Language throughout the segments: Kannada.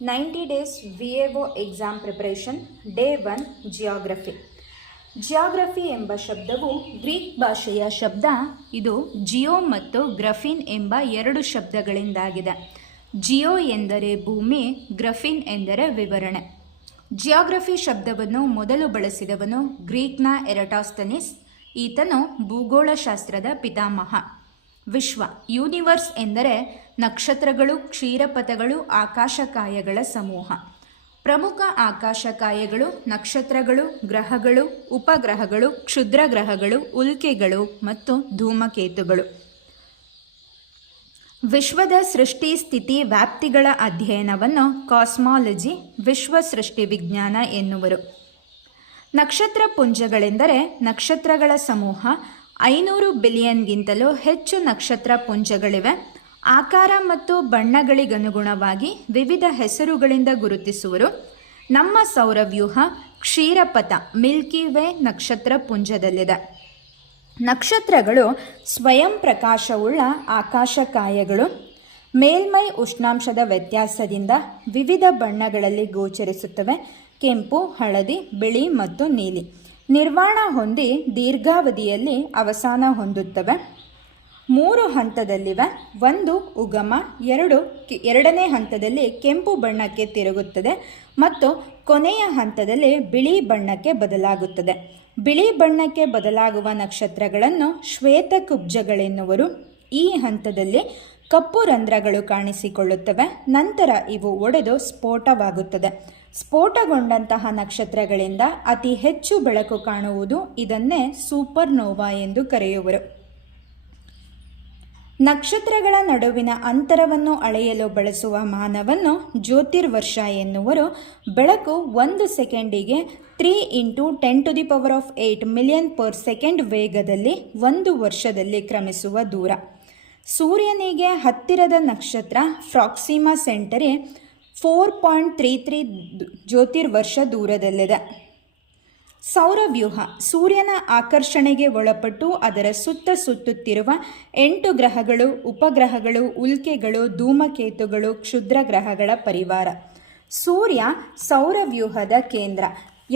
90 days VAO exam preparation day 1 geography. Geography ಎಂಬ ಶಬ್ದವು ಗ್ರೀಕ್ ಭಾಷೆಯ ಶಬ್ದ. ಇದು ಜಿಯೋ ಮತ್ತು ಗ್ರಫಿನ್ ಎಂಬ ಎರಡು ಶಬ್ದಗಳಿಂದಾಗಿದೆ. ಜಿಯೋ ಎಂದರೆ ಭೂಮಿ, ಗ್ರಫಿನ್ ಎಂದರೆ ವಿವರಣೆ. ಜಿಯೋಗ್ರಫಿ ಶಬ್ದವನ್ನು ಮೊದಲು ಬಳಸಿದವನು ಗ್ರೀಕ್ನ ಎರಾಟೋಸ್ಥೆನೀಸ್. ಈತನು ಭೂಗೋಳಶಾಸ್ತ್ರದ ಪಿತಾಮಹ. ವಿಶ್ವ, ಯೂನಿವರ್ಸ್ ಎಂದರೆ ನಕ್ಷತ್ರಗಳು, ಕ್ಷೀರಪಥಗಳು, ಆಕಾಶಕಾಯಗಳ ಸಮೂಹ. ಪ್ರಮುಖ ಆಕಾಶಕಾಯಗಳು ನಕ್ಷತ್ರಗಳು, ಗ್ರಹಗಳು, ಉಪಗ್ರಹಗಳು, ಕ್ಷುದ್ರ ಗ್ರಹಗಳು, ಉಲ್ಕೆಗಳು ಮತ್ತು ಧೂಮಕೇತುಗಳು. ವಿಶ್ವದ ಸೃಷ್ಟಿ, ಸ್ಥಿತಿ, ವ್ಯಾಪ್ತಿಗಳ ಅಧ್ಯಯನವನ್ನು ಕಾಸ್ಮಾಲಜಿ, ವಿಶ್ವ ಸೃಷ್ಟಿ ವಿಜ್ಞಾನ ಎನ್ನುವರು. ನಕ್ಷತ್ರ ಪುಂಜಗಳೆಂದರೆ ನಕ್ಷತ್ರಗಳ ಸಮೂಹ. 500 ಬಿಲಿಯನ್ಗಿಂತಲೂ ಹೆಚ್ಚು ನಕ್ಷತ್ರ ಪುಂಜಗಳಿವೆ. ಆಕಾರ ಮತ್ತು ಬಣ್ಣಗಳಿಗನುಗುಣವಾಗಿ ವಿವಿಧ ಹೆಸರುಗಳಿಂದ ಗುರುತಿಸುವರು. ನಮ್ಮ ಸೌರವ್ಯೂಹ ಕ್ಷೀರಪಥ ಮಿಲ್ಕಿ ವೇ ನಕ್ಷತ್ರ ಪುಂಜದಲ್ಲಿದೆ. ನಕ್ಷತ್ರಗಳು ಸ್ವಯಂ ಪ್ರಕಾಶವುಳ್ಳ ಆಕಾಶಕಾಯಗಳು. ಮೇಲ್ಮೈ ಉಷ್ಣಾಂಶದ ವ್ಯತ್ಯಾಸದಿಂದ ವಿವಿಧ ಬಣ್ಣಗಳಲ್ಲಿ ಗೋಚರಿಸುತ್ತವೆ. ಕೆಂಪು, ಹಳದಿ, ಬಿಳಿ ಮತ್ತು ನೀಲಿ. ನಿರ್ವಾಣ ಹೊಂದಿ ದೀರ್ಘಾವಧಿಯಲ್ಲಿ ಅವಸಾನ ಹೊಂದುತ್ತವೆ. 3 ಹಂತದಲ್ಲಿವೆ. 1 ಉಗಮ, 2 ಎರಡನೇ ಹಂತದಲ್ಲಿ ಕೆಂಪು ಬಣ್ಣಕ್ಕೆ ತಿರುಗುತ್ತದೆ ಮತ್ತು ಕೊನೆಯ ಹಂತದಲ್ಲಿ ಬಿಳಿ ಬಣ್ಣಕ್ಕೆ ಬದಲಾಗುತ್ತದೆ. ಬಿಳಿ ಬಣ್ಣಕ್ಕೆ ಬದಲಾಗುವ ನಕ್ಷತ್ರಗಳನ್ನು ಶ್ವೇತಕುಬ್ಜಗಳೆನ್ನುವರು. ಈ ಹಂತದಲ್ಲಿ ಕಪ್ಪು ರಂಧ್ರಗಳು ಕಾಣಿಸಿಕೊಳ್ಳುತ್ತವೆ. ನಂತರ ಇವು ಒಡೆದು ಸ್ಫೋಟವಾಗುತ್ತದೆ. ಸ್ಫೋಟಗೊಂಡಂತಹ ನಕ್ಷತ್ರಗಳಿಂದ ಅತಿ ಹೆಚ್ಚು ಬೆಳಕು ಕಾಣುವುದು. ಇದನ್ನೇ ಸೂಪರ್ನೋವಾ ಎಂದು ಕರೆಯುವರು. ನಕ್ಷತ್ರಗಳ ನಡುವಿನ ಅಂತರವನ್ನು ಅಳೆಯಲು ಬಳಸುವ ಮಾನವನ್ನು ಜ್ಯೋತಿರ್ವರ್ಷ ಎನ್ನುವರು. ಬೆಳಕು 1 ಸೆಕೆಂಡಿಗೆ 3 × 10⁸ ಮಿಲಿಯನ್ ಪರ್ ಸೆಕೆಂಡ್ ವೇಗದಲ್ಲಿ 1 ವರ್ಷದಲ್ಲಿ ಕ್ರಮಿಸುವ ದೂರ. ಸೂರ್ಯನಿಗೆ ಹತ್ತಿರದ ನಕ್ಷತ್ರ ಪ್ರಾಕ್ಸಿಮಾ ಸೆಂಟರಿ 4.33 ಜ್ಯೋತಿರ್ವರ್ಷ ದೂರದಲ್ಲಿದೆ. ಸೌರವ್ಯೂಹ ಸೂರ್ಯನ ಆಕರ್ಷಣೆಗೆ ಒಳಪಟ್ಟು ಅದರ ಸುತ್ತ ಸುತ್ತುತ್ತಿರುವ 8 ಗ್ರಹಗಳು, ಉಪಗ್ರಹಗಳು, ಉಲ್ಕೆಗಳು, ಧೂಮಕೇತುಗಳು, ಕ್ಷುದ್ರ ಗ್ರಹಗಳ ಪರಿವಾರ. ಸೂರ್ಯ ಸೌರವ್ಯೂಹದ ಕೇಂದ್ರ.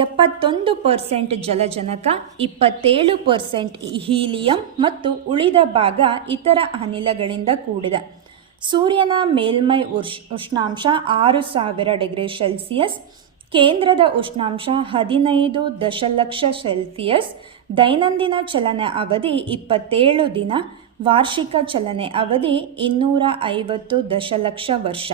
71% ಜಲಜನಕ, 27% ಹೀಲಿಯಂ ಮತ್ತು ಉಳಿದ ಭಾಗ ಇತರ ಅನಿಲಗಳಿಂದ ಕೂಡಿದೆ. ಸೂರ್ಯನ ಮೇಲ್ಮೈ ಉಷ್ಣಾಂಶ 6000 ಡಿಗ್ರಿ ಸೆಲ್ಸಿಯಸ್. ಕೇಂದ್ರದ ಉಷ್ಣಾಂಶ 15 ದಶಲಕ್ಷ ಸೆಲ್ಸಿಯಸ್. ದೈನಂದಿನ ಚಲನೆ ಅವಧಿ 27 ದಿನ. ವಾರ್ಷಿಕ ಚಲನೆ ಅವಧಿ 250 ದಶಲಕ್ಷ ವರ್ಷ.